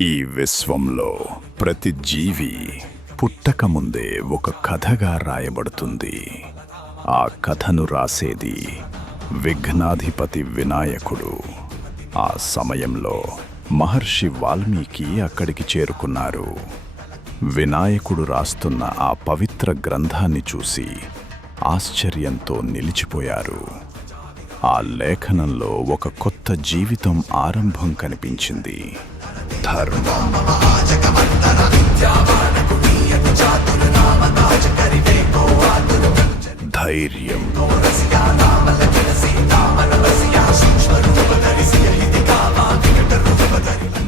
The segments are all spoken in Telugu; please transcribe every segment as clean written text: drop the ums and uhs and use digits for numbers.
ఈ విశ్వంలో ప్రతి జీవి పుట్టకముందే ఒక కథగా రాయబడుతుంది. ఆ కథను రాసేది విఘ్నాధిపతి వినాయకుడు. ఆ సమయంలో మహర్షి వాల్మీకి అక్కడికి చేరుకున్నారు. వినాయకుడు రాస్తున్న ఆ పవిత్ర గ్రంథాన్ని చూసి ఆశ్చర్యంతో నిలిచిపోయారు. ఆ లేఖనంలో ఒక కొత్త జీవితం ఆరంభం కనిపించింది. ధర్మం, ధైర్యం,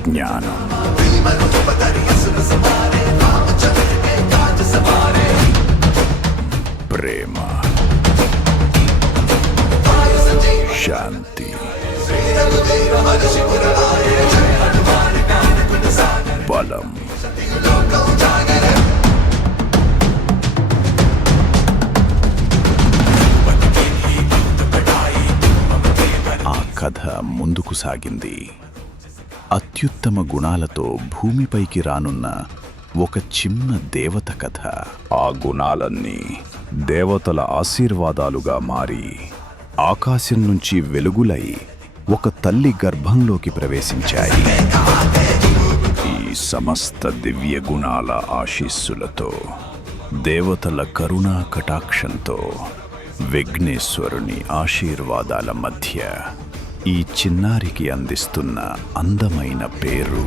జ్ఞానం, ప్రేమ, శాంతి, బలం. ఆ కథ ముందుకు సాగింది. అత్యుత్తమ గుణాలతో భూమిపైకి రానున్న ఒక చిన్న దేవత కథ. ఆ గుణాలన్నీ దేవతల ఆశీర్వాదాలుగా మారి ఆకాశం నుంచి వెలుగులై ఒక తల్లి గర్భంలోకి ప్రవేశించాయి. ఈ సమస్త దివ్య గుణాల ఆశీస్సులతో, దేవతల కరుణా కటాక్షంతో, విఘ్నేశ్వరుని ఆశీర్వాదాల మధ్య ఈ చిన్నారికి అందిస్తున్న అందమైన పేరు